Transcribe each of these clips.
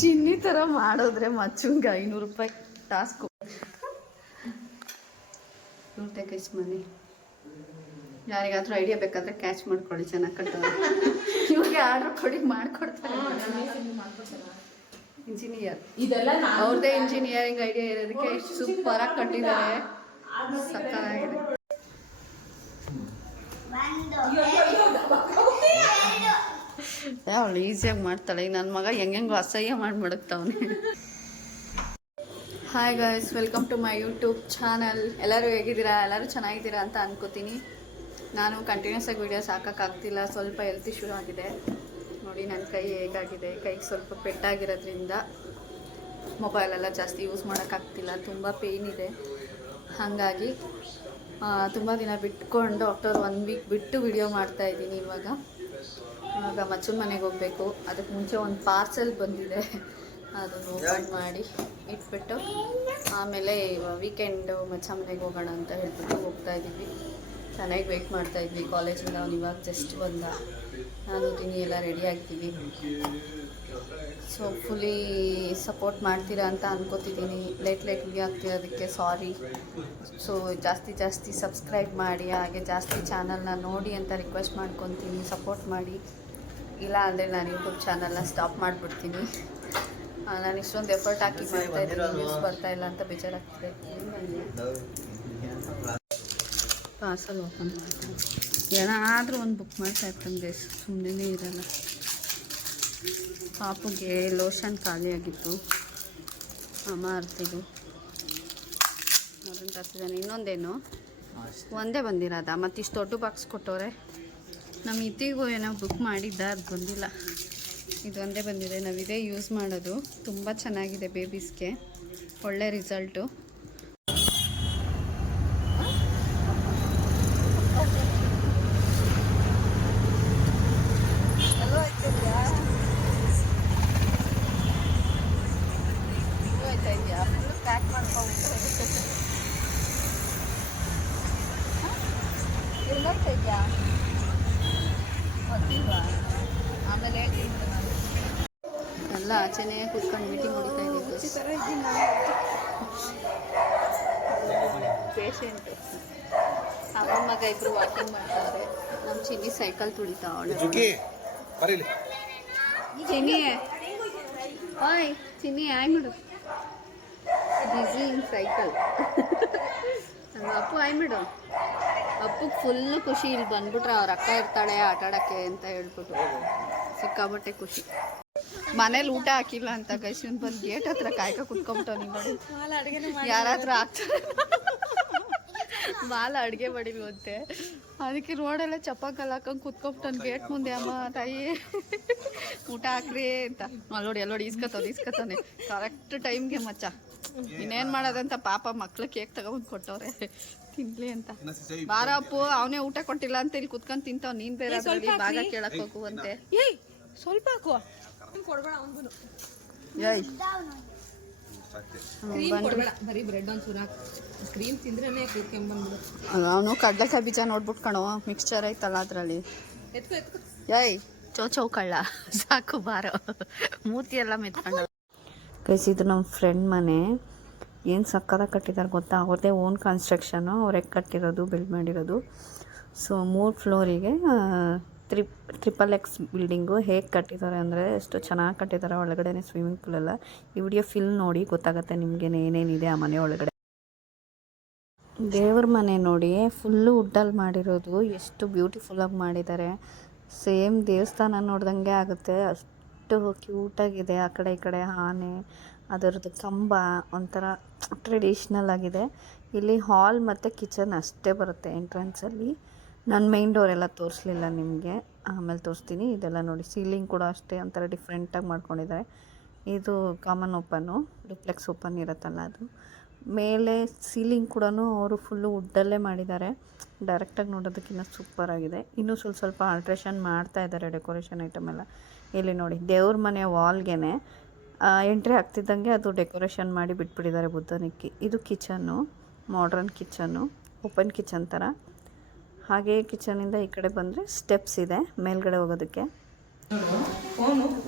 ಚಿನ್ನಿ ಥರ ಮಾಡಿದ್ರೆ ಮಚ್ಚಂಗೆ 500 ರೂಪಾಯಿ ಟಾಸ್ಕು. ಟೇಕೈಸ್ ಮನಿ. ಯಾರಿಗಾದ್ರೂ ಐಡಿಯಾ ಬೇಕಾದರೆ ಕ್ಯಾಚ್ ಮಾಡ್ಕೊಳ್ಳಿ, ಚೆನ್ನಾಗಿ ಕಟ್ಟೋದು. ಇವ್ರಿಗೆ ಆರ್ಡ್ರ್ ಕೊಡಿ, ಮಾಡಿಕೊಡ್ತಾರೆ. ಇಂಜಿನಿಯರ್ ಇದೆಲ್ಲ ಅವ್ರದ್ದೇ ಇಂಜಿನಿಯರಿಂಗ್ ಐಡಿಯಾ ಇರೋದಕ್ಕೆ ಎಷ್ಟು ಸೂಪರಾಗಿ ಕಟ್ಟಿದ್ದಾರೆ, ಸಕ್ಕತ್ತಾಗಿದೆ. ಅವಳು ಈಸಿಯಾಗಿ ಮಾಡ್ತಾಳೆ. ನನ್ನ ಮಗ ಹೆಂಗೆಂಗೋ ಅಸಹ್ಯ ಮಾಡಿ ಮಡಗ್ತಾವನೆ. Hi guys, welcome to my YouTube channel. ಎಲ್ಲರೂ ಹೇಗಿದ್ದೀರಾ? ಎಲ್ಲರೂ ಚೆನ್ನಾಗಿದ್ದೀರಾ ಅಂತ ಅನ್ಕೋತೀನಿ. ನಾನು ಕಂಟಿನ್ಯೂಸ್ ಆಗಿ ವೀಡಿಯೋಸ್ ಹಾಕೋಕ್ಕಾಗ್ತಿಲ್ಲ, ಸ್ವಲ್ಪ ಹೆಲ್ತ್ ಇಶ್ಯೂ ಆಗಿದೆ. ನೋಡಿ ನನ್ನ ಕೈ ಹೇಗಾಗಿದೆ, ಕೈಗೆ ಸ್ವಲ್ಪ ಪೆಟ್ಟಾಗಿರೋದ್ರಿಂದ ಮೊಬೈಲೆಲ್ಲ ಜಾಸ್ತಿ ಯೂಸ್ ಮಾಡೋಕ್ಕಾಗ್ತಿಲ್ಲ, ತುಂಬ ಪೇಯ್ನ್ ಇದೆ. ಹಾಗಾಗಿ ತುಂಬ ದಿನ ಬಿಟ್ಕೊಂಡು ಆಫ್ಟರ್ 1 ವೀಕ್ ಬಿಟ್ಟು ವಿಡಿಯೋ ಮಾಡ್ತಾಯಿದ್ದೀನಿ. ಇವಾಗ ಮಚ್ಚನ ಮನೆಗೆ ಹೋಗಬೇಕು. ಅದಕ್ಕೆ ಮುಂಚೆ ಒಂದು ಪಾರ್ಸೆಲ್ ಬಂದಿದೆ, ಅದನ್ನು ಓಪನ್ ಮಾಡಿ ಇಟ್ಬಿಟ್ಟು ಆಮೇಲೆ ವೀಕೆಂಡು ಮಚ್ಚ ಮನೆಗೆ ಹೋಗೋಣ ಅಂತ ಹೇಳ್ಬಿಟ್ಟು ಹೋಗ್ತಾಯಿದ್ದೀವಿ. ಚೆನ್ನಾಗಿ ವೆಯ್ಟ್ ಮಾಡ್ತಾಯಿದ್ವಿ ಕಾಲೇಜಿಂದ. ಅವ್ನು ಇವಾಗ ಜಸ್ಟ್ ಬಂದ. ನಾನು ತಿನ್ನಿ ಎಲ್ಲ ರೆಡಿ ಆಗ್ತೀವಿ. ಸೊ ಫುಲ್ಲಿ ಸಪೋರ್ಟ್ ಮಾಡ್ತೀರಾ ಅಂತ ಅನ್ಕೋತಿದ್ದೀನಿ. ಲೇಟ್ ವಿಡಿಯೋ ಆಗ್ತಿರೋದಕ್ಕೆ ಸಾರಿ. ಸೊ ಜಾಸ್ತಿ ಸಬ್ಸ್ಕ್ರೈಬ್ ಮಾಡಿ, ಹಾಗೆ ಜಾಸ್ತಿ ಚಾನಲ್ನ ನೋಡಿ ಅಂತ ರಿಕ್ವೆಸ್ಟ್ ಮಾಡ್ಕೊತೀನಿ. ಸಪೋರ್ಟ್ ಮಾಡಿ, ಇಲ್ಲ ಅಂದರೆ ನಾನು ಯೂಟ್ಯೂಬ್ ಚಾನಲ್ನ ಸ್ಟಾಪ್ ಮಾಡಿಬಿಡ್ತೀನಿ. ನಾನು ಇಷ್ಟೊಂದು ಎಫರ್ಟ್ ಹಾಕಿ ಮಾಡ್ತಾಯಿದ್ದೀನಿ, ನ್ಯೂಸ್ ಬರ್ತಾಯಿಲ್ಲ ಅಂತ ಬೇಜಾರಾಗ್ತಿದೆ. ಪಾರ್ಸಲ್ ಓಪನ್ ಮಾಡ್ತೀನಿ. ಏನಾದರೂ ಒಂದು ಬುಕ್ ಮಾಡ್ತಾ ಇರ್ತಾನೆ ಗೈಸ್, ಸುಮ್ಮನೆ ಇರಲ್ಲ. ಪಾಪುಗೆ ಲೋಷನ್ ಖಾಲಿಯಾಗಿತ್ತು, ಅಮ್ಮ ಅರ್ತಿದ್ದು ಅದನ್ನು ತರ್ತಿದ್ದಾನೆ. ಇನ್ನೊಂದೇನು ಒಂದೇ ಬಂದಿರೋದ, ಮತ್ತು ಇಷ್ಟು ದೊಡ್ಡ ಬಾಕ್ಸ್ ಕೊಟ್ಟವ್ರೆ. ನಮ್ಮ ಇತ್ತಿಗೂ ಏನೋ ಬುಕ್ ಮಾಡಿದ್ದ, ಅದು ಬಂದಿಲ್ಲ. ಇದು ಒಂದೇ ಬಂದಿದೆ. ನಾವು ಇದೇ ಯೂಸ್ ಮಾಡೋದು, ತುಂಬ ಚೆನ್ನಾಗಿದೆ. ಬೇಬೀಸ್ಗೆ ಒಳ್ಳೆ ರಿಸಲ್ಟು. ಪ್ಯಾಕ್ ಮಾಡ್ಕೊಂಡು ಇದೆಯಾ ಗೊತ್ತಿಲ್ವಾ? ಆಮೇಲೆ ಹೇಳ್ತೀನಿ. ಎಲ್ಲ ಆಚೆನೇ ಕೂತ್ಕೊಂಡು ಮೀಟಿಂಗ್ ಹೊಡಿತಾ ಇದ್ದೀವಿ. ಪೇಷೆಂಟು ಅಮ್ಮ ಮಗ ಇಬ್ಬರು ವಾಕಿಂಗ್ ಮಾಡ್ತಾರೆ. ನಮ್ಮ ಚಿನ್ನಿ ಸೈಕಲ್ ತುಳಿತಾವಳೆ. ಚಿನ್ನಿ ಓಯ್ ಚಿನ್ನಿ ಆಯ್ ಮಾಡು, ಬಿಸಿ ಇನ್ ಸೈಕಲ್. ಅಪ್ಪು ಆಯ್ ಮಾಡು. ಅಪ್ಪಗೆ ಫುಲ್ಲು ಖುಷಿ, ಇಲ್ಲಿ ಬಂದ್ಬಿಟ್ರೆ ಅವ್ರ ಅಕ್ಕ ಇರ್ತಾಳೆ ಆಟಾಡೋಕ್ಕೆ ಅಂತ ಹೇಳ್ಬಿಟ್ಟು ಸಿಕ್ಕಾಬಟ್ಟೆ ಖುಷಿ. ಮನೇಲಿ ಊಟ ಹಾಕಿಲ್ಲ ಅಂತ ಗೈಸ್, ಇವ್ನು ಬಂದು ಗೇಟ್ ಹತ್ರ ಕಾಯ್ಕ ಕುತ್ಕೊಂಬಿಟ್ಟವ್. ನೋಡಿ ಯಾರಾದ್ರೂ ಆಗ್ತಾರೆ ಮಾಲ ಅಡುಗೆ ಮಾಡಿಲ್ವಂತೆ, ಅದಕ್ಕೆ ರೋಡೆಲ್ಲ ಚಪ್ಪಕಲ್ಲಿ ಹಾಕೊಂಡು ಕುತ್ಕೊಂಬಿಟ್ಟವ್ನು ಗೇಟ್ ಮುಂದೆ. ಅಮ್ಮ ತಾಯಿ ಊಟ ಹಾಕ್ರಿ ಅಂತ. ನೋಡಿ ಇಸ್ಕತಾನೆ ಕರೆಕ್ಟ್ ಟೈಮ್ಗೆ ಮಚ್ಚ. ಇನ್ನೇನು ಮಾಡೋದಂತ ಪಾಪ ಮಕ್ಳು ಕೇಕ್ ತಗೊಂಡು ಕೊಟ್ಟವ್ರೆ ತಿನ್ಲಿ ಅಂತ. ಬಾರ ಅಪ್ಪು, ಅವನೇ ಊಟ ಕೊಟ್ಟಿಲ್ಲ ಅಂತ ಇಲ್ಲಿ ಕುತ್ಕೊಂಡು ತಿಂತಾವ್. ನೀನ್ ಬೇರೆ ಅದರಲ್ಲಿ ಭಾಗ ಕೇಳಕ್ ಹೋಗುವಂತೆ. ಸ್ವಲ್ಪ ಹಾಕುವ ಅವನು ಕಡ್ಲೆಕಾಯಿ ಬೀಜ ನೋಡ್ಬಿಟ್ಟು ಕಣೋ, ಮಿಕ್ಸ್ಚರ್ ಐತಲ್ಲ ಅದ್ರಲ್ಲಿ. ಚೌ ಕಳ್ಳ ಸಾಕು ಬಾರೋ, ಮೂತಿ ಎಲ್ಲ ಮೆತ್ಕೊಂಡ. ಕೈಸಿ ಇದು ನಮ್ಮ ಫ್ರೆಂಡ್ ಮನೆ. ಏನು ಸಕ್ಕತ್ತಾಗಿ ಕಟ್ಟಿದ್ದಾರೆ ಗೊತ್ತಾ? ಅವ್ರದ್ದೇ ಓನ್ ಕನ್ಸ್ಟ್ರಕ್ಷನು, ಅವರೇ ಕಟ್ಟಿರೋದು, ಬಿಲ್ಡ್ ಮಾಡಿರೋದು. So 3 ಫ್ಲೋರಿಗೆ 3XXX building. ಹೇಗೆ ಕಟ್ಟಿದ್ದಾರೆ ಅಂದರೆ ಎಷ್ಟು ಚೆನ್ನಾಗಿ ಕಟ್ಟಿದ್ದಾರೆ. ಒಳಗಡೆ ಸ್ವಿಮ್ಮಿಂಗ್ ಪೂಲೆಲ್ಲ. ಈ ವಿಡಿಯೋ ಫಿಲ್ ನೋಡಿ ಗೊತ್ತಾಗುತ್ತೆ ನಿಮಗೆ ಏನೇನಿದೆ ಆ ಮನೆ ಒಳಗಡೆ. ದೇವ್ರ ಮನೆ ನೋಡಿ, ಫುಲ್ಲು ವುಡ್ಡಲ್ಲಿ ಮಾಡಿರೋದು. ಎಷ್ಟು ಬ್ಯೂಟಿಫುಲ್ಲಾಗಿ ಮಾಡಿದ್ದಾರೆ. ಸೇಮ್ ದೇವಸ್ಥಾನ ನೋಡ್ದಂಗೆ ಆಗುತ್ತೆ, ಅಷ್ಟು ಕ್ಯೂಟಾಗಿದೆ. ಆ ಕಡೆ ಈ ಕಡೆ ಆನೆ, ಅದರದ್ದು ಕಂಬ ಒಂಥರ ಟ್ರೆಡಿಷ್ನಲ್ ಆಗಿದೆ. ಇಲ್ಲಿ ಹಾಲ್ ಮತ್ತು ಕಿಚನ್ ಅಷ್ಟೇ ಬರುತ್ತೆ ಎಂಟ್ರೆನ್ಸಲ್ಲಿ. ನಾನು ಮೇನ್ ಡೋರ್ ಎಲ್ಲ ತೋರಿಸ್ಲಿಲ್ಲ ನಿಮಗೆ, ಆಮೇಲೆ ತೋರಿಸ್ತೀನಿ. ಇದೆಲ್ಲ ನೋಡಿ, ಸೀಲಿಂಗ್ ಕೂಡ ಅಷ್ಟೇ ಒಂಥರ ಡಿಫ್ರೆಂಟಾಗಿ ಮಾಡ್ಕೊಂಡಿದ್ದಾರೆ. ಇದು ಕಾಮನ್ ಓಪನ್ನು, ಡುಪ್ಲೆಕ್ಸ್ ಓಪನ್ ಇರುತ್ತಲ್ಲ ಅದು. ಮೇಲೆ ಸೀಲಿಂಗ್ ಕೂಡ ಅವರು ಫುಲ್ಲು ವುಡ್ಡಲ್ಲೇ ಮಾಡಿದ್ದಾರೆ. ಡೈರೆಕ್ಟಾಗಿ ನೋಡೋದಕ್ಕಿಂತ ಸೂಪರಾಗಿದೆ. ಇನ್ನೂ ಸ್ವಲ್ಪ ಆಲ್ಟ್ರೇಷನ್ ಮಾಡ್ತಾ ಇದ್ದಾರೆ ಡೆಕೋರೇಷನ್ ಐಟಮ್ ಎಲ್ಲ. ಇಲ್ಲಿ ನೋಡಿ, ದೇವ್ರ ಮನೆ ವಾಲ್ಗೆ ಎಂಟ್ರಿ ಆಗ್ತಿದ್ದಂಗೆ ಅದು ಡೆಕೋರೇಷನ್ ಮಾಡಿ ಬಿಟ್ಬಿಟ್ಟಿದ್ದಾರೆ ಬುದ್ಧನಿಕ್ಕಿ. ಇದು kitchen, modern kitchen, open kitchen ಥರ. ಹಾಗೆ ಕಿಚನಿಂದ ಈ ಕಡೆ ಬಂದರೆ ಸ್ಟೆಪ್ಸ್ ಇದೆ ಮೇಲ್ಗಡೆ ಹೋಗೋದಕ್ಕೆ.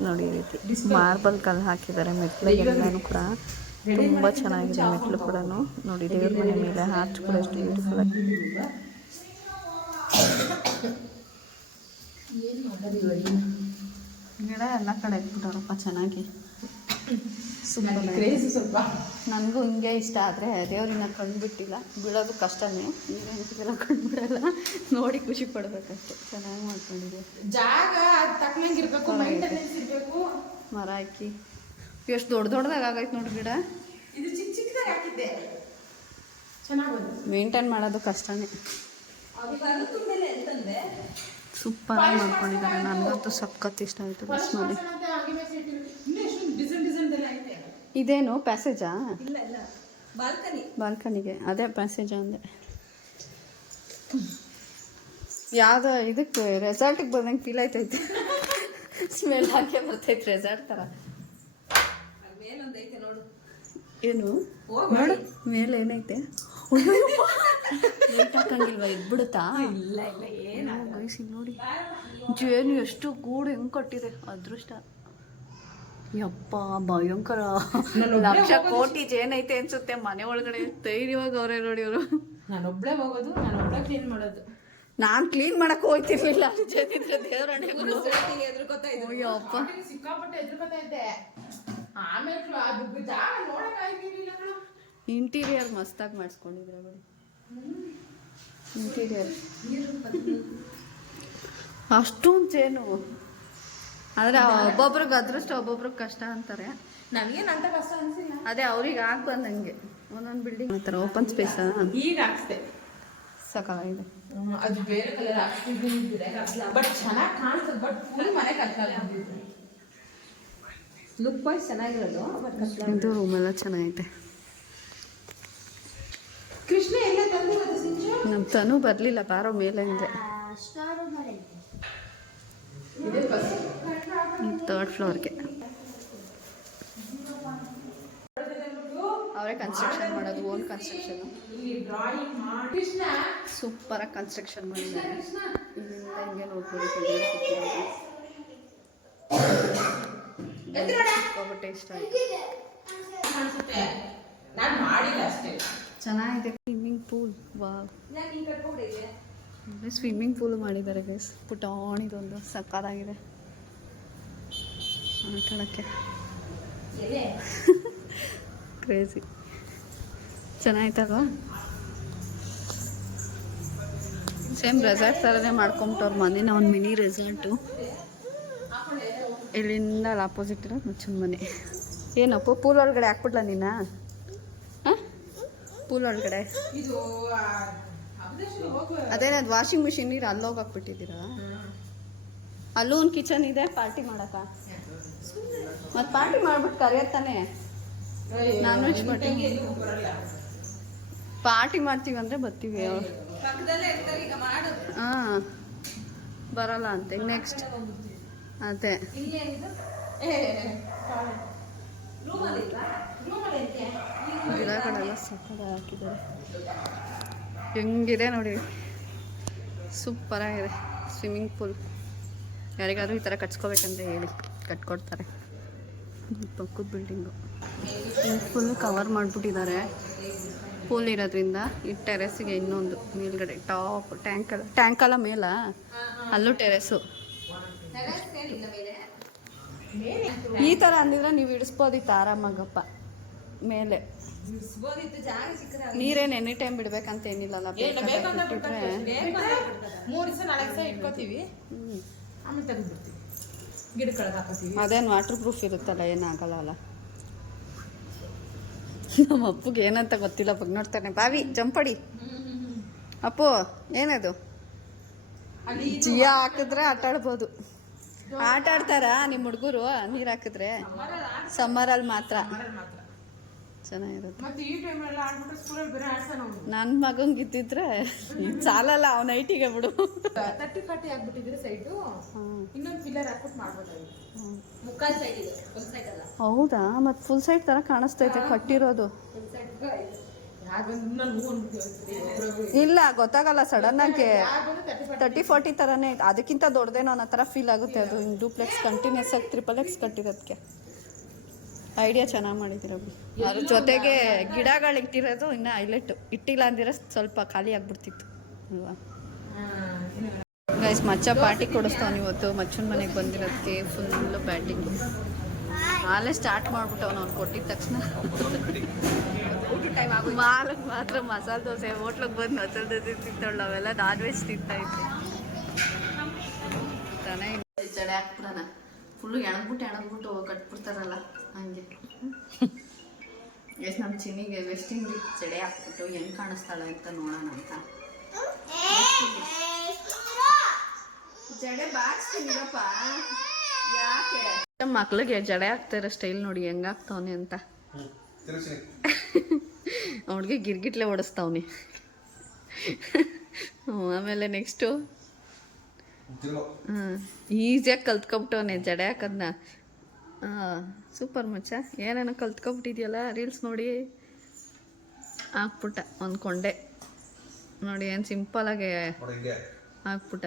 ನೋಡಿ ಈ ರೀತಿ ಮಾರ್ಬಲ್ ಕಲ್ಲು ಹಾಕಿದ್ದಾರೆ ಮೆಟ್ಲಿಗೆಲ್ಲನೂ ಕೂಡ ತುಂಬ ಚೆನ್ನಾಗಿದೆ ಮೆಟ್ಲು ಕೂಡ ನೋಡಿ ದೇವ್ರ ಮನೆ ಮೇಲೆ ಆರ್ಚ್ ಕೂಡ ಎಷ್ಟು ಬ್ಯೂಟಿಫುಲ್ ಆಗಿ ಗಿಡ ಎಲ್ಲ ಕಡೆ ಇಟ್ಬಿಟ್ಟವ್ರಪ್ಪ ಚೆನ್ನಾಗಿ ಸೂಪರ್. ನನಗೂ ಹಿಂಗೆ ಇಷ್ಟ ಆದರೆ ದೇವ್ರನ್ನ ಕಂಡುಬಿಟ್ಟಿಲ್ಲ ಬಿಡೋದು ಕಷ್ಟನೇ ನೀವೇನಕ್ಕೆಲ್ಲ ಕಂಡುಬಿಡಲ್ಲ ನೋಡಿ ಖುಷಿ ಪಡ್ಬೇಕಷ್ಟೆ. ಚೆನ್ನಾಗಿ ಮಾಡ್ಕೊಂಡಿದೆ ಜಾಗ ತಕ್ಕಂಗಿರ್ಬೇಕು ಮೇಂಟೆನೆನ್ಸ್ ಇರಬೇಕು. ಮರ ಹಾಕಿ ಎಷ್ಟು ದೊಡ್ಡದಾಗಿ ಆಗೈತೆ ನೋಡಿ ಗಿಡ. ಇದು ಚಿಕ್ಕ ಚಿಕ್ಕದಾಗಿ ಹಾಕಿದ್ದೆ ಚೆನ್ನಾಗಿ ಮೇಂಟೈನ್ ಮಾಡೋದು ಕಷ್ಟನೇ. ಸೂಪರ್ ಆಗಿ ಮಾಡ್ಕೊಂಡಿದ್ದಾರೆ. ನನಗಂತೂ ಸಖತ್ ಇಷ್ಟ ಆಯಿತು ಬಸ್ ಮಾಡಿ. ಇದೇನು ಪ್ಯಾಸೇಜಾ? ಬಾಲ್ಕನಿಗೆ ಅದೇ ಪ್ಯಾಸೇಜ್ ಅಂದೆ. ಯಾವುದೋ ಇದಕ್ಕೆ ರೆಸಾರ್ಟಿಗೆ ಬಂದಂಗೆ ಫೀಲ್ ಆಯ್ತೈತೆ. ಸ್ಮೆಲ್ ಹಾಕೇ ಬರ್ತೈತೆ ರೆಸಾರ್ಟ್ ಥರ. ಏನು ನೋಡು ಮೇಲೆ ಏನೈತೆ? ಲೈಟ್ ಹಾಕಂಗಿಲ್ವಾ ಇದ್ಬಿಡುತ್ತಾ? ಇಲ್ಲ ಏನು ಗೈಸಿ ನೋಡಿ ಜೇನು ಎಷ್ಟು ಗೂಡು ಹೆಂಗೆ ಕಟ್ಟಿದೆ. ಅದೃಷ್ಟ ಯಪ್ಪ ಭಯಂಕರ. ಲಕ್ಷ ಕೋಟಿ ಜೇನೈತೆ ಅನ್ಸುತ್ತೆ ಮನೆ ಒಳಗಡೆ. ಧೈರ್ಯವಾಗಿ ಅವರೇ ನೋಡಿ ಅವರು. ನಾನೊಬ್ಳೆ ಹೋಗೋದು, ನಾನೊಬ್ಳೆ ಕ್ಲೀನ್ ಮಾಡೋದು. ನಾನು ಕ್ಲೀನ್ ಮಾಡಕ್ಕೆ ಹೋಗ್ತಿರ್ಲಿಲ್ಲ. ಜೇನಿದ್ರೆ ದೇವರಣೆ ಯಪ್ಪ ಸಿಕ್ಕಾಪಟ್ಟೆ ಎದುರ್ಕೊತಾ ಇದ್ದೆ. ಆಮೇಲೆ ಇಂಟೀರಿಯರ್ ಮಸ್ತಾಗಿ ಮಾಡಿಸ್ಕೊಂಡಿದ್ರೆ ನೋಡಿ. ಇಂಟೀರಿಯರ್ ಅಷ್ಟೊಂದು ಜೇನು. ಆದರೆ ಒಬ್ಬೊಬ್ರಿಗೆ ಅದೃಷ್ಟ ಒಬ್ಬೊಬ್ರಿಗೆ ಕಷ್ಟ ಅಂತಾರೆ. ನನಗೇನಂತ ಕಷ್ಟ ಅನಿಸಿಲ್ಲ. ಅದೇ ಅವ್ರಿಗೆ ಆಗಿ ಬಂದಂಗೆ ಒಂದೊಂದು ಬಿಲ್ಡಿಂಗ್ ಆ ಥರ ಓಪನ್ ಸ್ಪೇಸ್ ಈಗ ಹಾಕ್ಸ್ದೆ ಸಾಕಾಗಿದೆ. ಅದು ಬೇರೆ ಕಲರ್ ಹಾಕ್ತಿದ್ದೆ ಬಟ್ ಚೆನ್ನಾಗಿ ಕಾಣಿಸ್ತದೆ. ಬಟ್ ಫುಲ್ ಮನೆ ಕತ್ಲಾಗಿದ್ದು ಲುಕ್ ವೈಸ್ ಚೆನ್ನಾಗಿರೋದು. ಇದು ರೂಮೆಲ್ಲ ಚೆನ್ನಾಗೈತೆ. ಕೃಷ್ಣ ಎಲ್ಲ ತಂದು ನಮ್ಮ ತನು ಬರಲಿಲ್ಲ ಬಾರೋ ಮೇಲೆ ಅಂದರೆ. ಥರ್ಡ್ ಫ್ಲೋರ್ಗೆ ಅವರೇ ಕನ್ಸ್ಟ್ರಕ್ಷನ್ ಮಾಡೋದು. ಓನ್ ಕನ್ಸ್ಟ್ರಕ್ಷನ್ ಸೂಪರಾಗಿ ಕನ್ಸ್ಟ್ರಕ್ಷನ್ ಮಾಡಿದ್ದಾರೆ. ಇಲ್ಲಿಂದ ಹಿಂಗೆ ನೋಡ್ಬೋದು. ಸಿಕ್ಕಾಪಟ್ಟೆ ಇಷ್ಟ ಆಯಿತು. ಚೆನ್ನಾಗಿದೆ. Swimming pool wow. Swimming pool ಮಾಡಿದ್ದಾರೆ ಗೈಸ್. ಪುಟಾಣಿದೊಂದು ಸಕ್ಕತ್ತಾಗಿದೆ ಆಟಾಡೋಕ್ಕೆ. ಕ್ರೇಜಿ ಚೆನ್ನಾಯ್ತಲ್ವಾ? ಸೇಮ್ ರೆಸಾರ್ಟ್ ಥರನೇ ಮಾಡ್ಕೊಂಬಿಟ್ಟವ್ರ ಮನೇನ. ಒಂದು ಮಿನಿ ರೆಸಾರ್ಟು. ಇಲ್ಲಿಂದ ಅಲ್ಲಿ ಆಪೋಸಿಟ್ ಇರೋ ಮುಚ್ಚನ ಮನೆ. ಏನಪ್ಪ ಪೂಲ್ ಒಳಗಡೆ ಹಾಕ್ಬಿಟ್ಲ ನೀನು? ಹಾಂ ಪೂಲ್ ಒಳಗಡೆ ಅದೇನದು ವಾಷಿಂಗ್ ಮಿಷಿನ್ ನೀರು ಅಲ್ಲೋಗಿ ಹಾಕ್ಬಿಟ್ಟಿದ್ದೀರಾ? ಅಲ್ಲೂ ಒಂದು ಕಿಚನ್ ಇದೆ ಪಾರ್ಟಿ ಮಾಡಕ್ಕ. ಮತ್ತು ಪಾರ್ಟಿ ಮಾಡ್ಬಿಟ್ಟು ಕರೆಯತ್ತಾನೆ. ನಾನ್ ವೆಜ್ ಪಾರ್ಟಿ ಮಾಡ್ತೀವಿ ಅಂದರೆ ಬರ್ತೀವಿ. ಹಾಂ ಬರಲ್ಲ ಅಂತೆ ನೆಕ್ಸ್ಟ್. ಅದೇ ಗಿಡಗಳೆಲ್ಲ ಸಕ್ಕದ ಹಾಕಿದ್ದಾರೆ. ಹೆಂಗಿದೆ ನೋಡಿ. ಸೂಪರಾಗಿದೆ ಸ್ವಿಮ್ಮಿಂಗ್ ಪೂಲ್. ಯಾರಿಗಾದ್ರೂ ಈ ಥರ ಕಟ್ಸ್ಕೋಬೇಕಂದ್ರೆ ಹೇಳಿ ಕಟ್ಕೊಡ್ತಾರೆ. ಪಕ್ಕದ ಬಿಲ್ಡಿಂಗು ಫುಲ್ ಕವರ್ ಮಾಡಿಬಿಟ್ಟಿದ್ದಾರೆ ಪೂಲ್ ಇರೋದ್ರಿಂದ. ಈ ಟೆರೆಸ್ಸಿಗೆ ಇನ್ನೊಂದು ಮೇಲ್ಗಡೆ ಟಾಪ್ ಟ್ಯಾಂಕೆಲ್ಲ ಮೇಲ ಅಲ್ಲೂ ಟೆರೆಸ್ಸು. ಈ ಥರ ಅಂದಿದ್ರೆ ನೀವು ಇಡಿಸ್ಬೋದಿತ್ತು ಆರಾಮಾಗಪ್ಪ ಮೇಲೆ. ನೀರೇನು ಎನಿ ಟೈಮ್ ಬಿಡ್ಬೇಕಂತ ಏನಿಲ್ಲಲ್ಲ. ಅದೇನು ವಾಟರ್ ಪ್ರೂಫ್ ಇರುತ್ತಲ್ಲ, ಏನಾಗಲ್ಲ ಅಲ್ಲ. ನಮ್ಮ ಅಪ್ಪಗೆ ಏನಂತ ಗೊತ್ತಿಲ್ಲ. ಬಗ್ಗೆ ನೋಡ್ತಾನೆ ಬಾವಿ ಜಂಪಡಿ. ಅಪ್ಪು ಏನದು ಜಿಯ ಹಾಕಿದ್ರೆ ಆಟ ಆಡ್ಬೋದು. ಆಟ ಆಡ್ತಾರ ನಿಮ್ಮ ಹುಡುಗರು ನೀರು ಹಾಕಿದ್ರೆ? ಸಮ್ಮರಲ್ಲಿ ಮಾತ್ರ ಚೆನ್ನಾಗಿರುತ್ತೆ. ನನ್ನ ಮಗಂಗೆ ಇದ್ದಿದ್ರೆ ಸಾಲಲ್ಲ ಅವನ ಐಟಿಗೆ ಬಿಡು. 30-40 ಆಗ್ಬಿಟ್ಟಿದ್ರೆ ಸೈಡು ಇನ್ನೊಂದು ಪಿಲ್ಲರ್ ಹಾಕ್ಬಿಟ್ಟು ಮಾಡ್ಬೋದಾಗಿತ್ತು. ಮುಕ್ಕಾಲ್ ಸೈಡ್ ಇದೆ, ಫುಲ್ ಸೈಡ್ ಅಲ್ಲ. ಹೌದಾ? ಮತ್ತೆ ಫುಲ್ ಸೈಡ್ ಥರ ಕಾಣಿಸ್ತೈತೆ ಕಟ್ಟಿರೋದು. ಇಲ್ಲ ಗೊತ್ತಾಗಲ್ಲ ಸಡನ್ ಆಗಿ ತರ್ಟಿ 30-40 ಥರನೇ ಅದಕ್ಕಿಂತ ದೊಡ್ಡದೇನೋ ಅನ್ನೋ ಥರ ಫೀಲ್ ಆಗುತ್ತೆ ಅದು ಹಿಂಗೆ ಡೂಪ್ಲೆಕ್ಸ್ ಕಂಟಿನ್ಯೂಸ್ ಆಗಿ XXX ಕಟ್ಟಿರೋದಕ್ಕೆ ಐಡಿಯಾ ಚೆನ್ನಾಗಿ ಮಾಡಿದ್ದೀರ ಅದ್ರ ಜೊತೆಗೆ ಗಿಡಗಳು ಇಟ್ಟಿರೋದು ಇನ್ನೂ ಹೈಲೈಟು ಇಟ್ಟಿಲ್ಲ ಅಂದಿರೋ ಸ್ವಲ್ಪ ಖಾಲಿ ಆಗ್ಬಿಡ್ತಿತ್ತು ಅಲ್ವಾ ಗೈಸ್ ಮಚ್ಚ ಪಾರ್ಟಿ ಕೊಡಿಸ್ತಾವನು ಇವತ್ತು ಮಚ್ಚನ ಮನೆಗೆ ಬಂದಿರೋದಕ್ಕೆ ಫುಲ್ಲು ಬ್ಯಾಟಿಂಗು ಆಲೇ ಸ್ಟಾರ್ಟ್ ಮಾಡ್ಬಿಟ್ಟವನು ಅವ್ನು ಕೊಟ್ಟಿದ ತಕ್ಷಣ ಮಾಲಕ್ಕೆ ಮಾತ್ರ ಮಸಾಲೆ ದೋಸೆ ಹೋಟ್ಲಿಗೆ ಬಂದು ಮಸಾಲೆ ದೋಸೆ ತಿಂತಾಳು ಅವೆಲ್ಲ ನಾನ್ ವೆಜ್ ತಿಂತಾಯಿದ್ದೆ ತಾನೇ ಜಡೆ ಹಾಕ್ಬಿಡೋಣ ಫುಲ್ಲು ಎಣದ್ಬಿಟ್ಟು ಕಟ್ಬಿಡ್ತಾರಲ್ಲ ಹಂಗೆ ಎಷ್ಟು ನಮ್ಮ ಚಿನ್ನಿಗೆ ವೆಸ್ಟ್ ಇಂಡೀಸ್ ಜಡೆ ಹಾಕ್ಬಿಟ್ಟು ಹೆಂಗೆ ಕಾಣಿಸ್ತಾಳೆ ಅಂತ ನೋಡೋಣ ಅಂತ ಜಡೆ ಬಾರಿಸ್ತೀನಿರಪ್ಪ ಯಾಕೆ ಮಕ್ಳಿಗೆ ಜಡೆ ಹಾಕ್ತಾಯಿರೋ ಸ್ಟೈಲ್ ನೋಡಿ ಹೆಂಗೆ ಹಾಕ್ತಾವನೆ ಅಂತ ಅವ್ನಿಗೆ ಗಿರ್ಗಿಟ್ಲೆ ಓಡಿಸ್ತಾವನಿ ಆಮೇಲೆ ನೆಕ್ಸ್ಟು ಈಸಿಯಾಗಿ ಕಲ್ತ್ಕೊಬಿಟ್ಟವನೆ ಜಡೆ ಹಾಕೋದನ್ನ ಸೂಪರ್ ಮಚ್ಚ ಏನೇನೋ ಕಲ್ತ್ಕೊಬಿಟ್ಟಿದ್ಯಲ್ಲ ರೀಲ್ಸ್ ನೋಡಿ ಹಾಕ್ಬಿಟ್ಟ ಒಂದು ಕೊಂಡೆ ನೋಡಿ ಏನು ಸಿಂಪಲಾಗಿ ಹಾಕ್ಬಿಟ್ಟ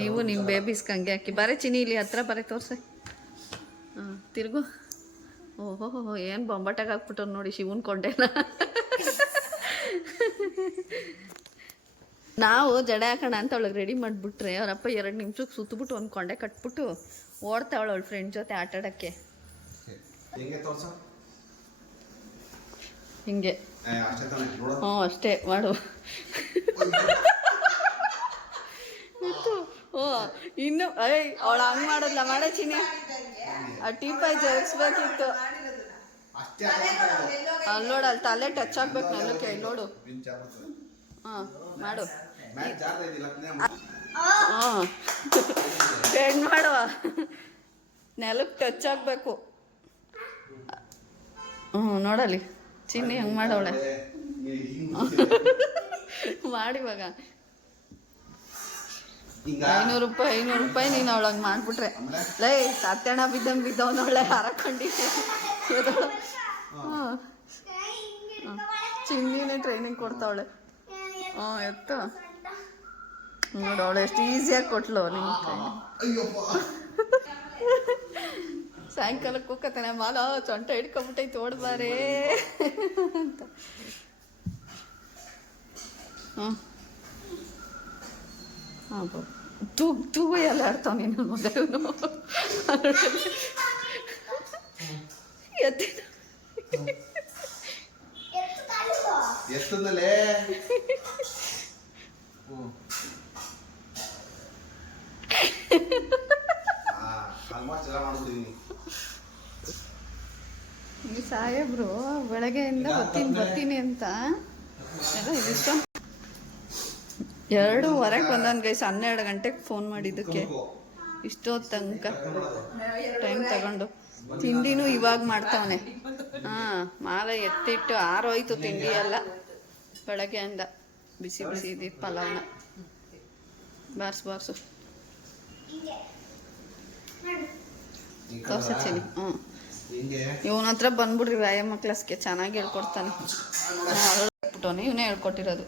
ನೀವು ನಿಮ್ಮ ಬೇಬೀಸ್ಗೆ ಹಂಗೆ ಹಾಕಿ ಬರೀ ಚಿನಿ ಇಲ್ಲಿ ಹತ್ರ ಬರೀ ತೋರ್ಸೆ ತಿರ್ಗು ಓಹೋ ಏನು ಬೊಂಬಾಟಾಗಿ ಹಾಕ್ಬಿಟ್ಟವ್ ನೋಡಿ ಶಿವನ್ ಕೊಂಡೆನ ನಾವು ಜಡೆ ಹಾಕೋಣ ಅಂತ ಅವಳಿಗೆ ರೆಡಿ ಮಾಡಿಬಿಟ್ರೆ ಅವರಪ್ಪ 2 ನಿಮಿಷಕ್ಕೆ ಸುತ್ತಬಿಟ್ಟು ಒಂದು ಕೊಂಡೆ ಕಟ್ಬಿಟ್ಟು ಓಡ್ತಾವಳು ಅವಳು ಫ್ರೆಂಡ್ ಜೊತೆ ಆಟಾಡೋಕ್ಕೆ ಹಿಂಗೆ ಹ್ಞೂ ಅಷ್ಟೇ ಮಾಡು ಓ ಇನ್ನು ಅವಳು ಹಂಗೆ ಮಾಡೋದ್ಲ ಮಾಡೋ ಚಿನಿ ಆ ಟೀಪಾಯ್ ಜರುಗಿಸ್ಬೇಕಿತ್ತು ಅಲ್ಲಿ ನೋಡು ಅಲ್ಲಿ ತಲೆ ಟಚ್ ಆಗ್ಬೇಕು ನೆಲಕ್ಕೆ ನೋಡು ಹಾಂ ಮಾಡು ಹಾಂ ಬೆಂಡ್ ಮಾಡುವ ನೆಲಕ್ಕೆ ಟಚ್ ಆಗಬೇಕು ನೋಡಲಿ ಚಿನ್ನಿ ಹಂಗೆ ಮಾಡವಳೆ ಮಾಡಿವಾಗ 500 ರೂಪಾಯಿ ನೀನು ಅವಳಂಗೆ ಮಾಡಿಬಿಟ್ರೆ ಲೈ ಸತ್ಯಣ ಬಿದ್ದವನವಳೆ ಹರಕೊಂಡಿ ಹಾಂ ಚಿನ್ನಿನೇ ಟ್ರೈನಿಂಗ್ ಕೊಡ್ತಾವಳೆ ಎತ್ತು ನೋಡು ಅವಳು ಎಷ್ಟು ಈಸಿಯಾಗಿ ಕೊಟ್ಲು ನಿಮ್ಗೆ ಟ್ರೈನಿಂಗ್ ಸಾಯಂಕಾಲಕ್ಕೆ ಕೂಕತ್ತಾನೆ ಮಾಲ ಸೊಂಟ ಹಿಡ್ಕೊಂಬಿಟ್ಟೈತೆ ಓಡ್ಬಾರೇ ಅಂತ ಹಾಂ ತೂಗು ಎಲ್ಲ ಆಡ್ತಾವ ನೀನು ಮಗನು ಎತ್ತದಲ್ಲೇ ಈ ಸಾಹೇಬ್ರು ಬೆಳಗ್ಗೆಯಿಂದ ಬರ್ತೀನಿ ಅಂತ ಎಲ್ಲ ಇದಿಷ್ಟ 2:15 ಬಂದನ್ ಗೈಸ್ 12 ಗಂಟೆಗೆ ಫೋನ್ ಮಾಡಿದ್ದಕ್ಕೆ ಇಷ್ಟೊತ್ತು ತನಕ ಟೈಮ್ ತಗೊಂಡು ತಿಂಡಿನೂ ಇವಾಗ ಮಾಡ್ತಾವನೆ ಹಾಂ ಮಾಲೆ ಎತ್ತಿಟ್ಟು ಆರೋಯ್ತು ತಿಂಡಿ ಎಲ್ಲ ಬೆಳಗ್ಗೆಯಿಂದ ಬಿಸಿ ಇದೆ ಪಲಾವ್ನ ಬಾರ್ಸು ತೋರ್ಸಚ್ತೀನಿ ಇವನ ಹತ್ರ ಬಂದ್ಬಿಡ್ರಿ ವ್ಯಾಯಾಮ ಕ್ಲಾಸ್ಗೆ ಚೆನ್ನಾಗಿ ಹೇಳ್ಕೊಡ್ತಾನೆ ಇವನೇ ಹೇಳ್ಕೊಟ್ಟಿರೋದು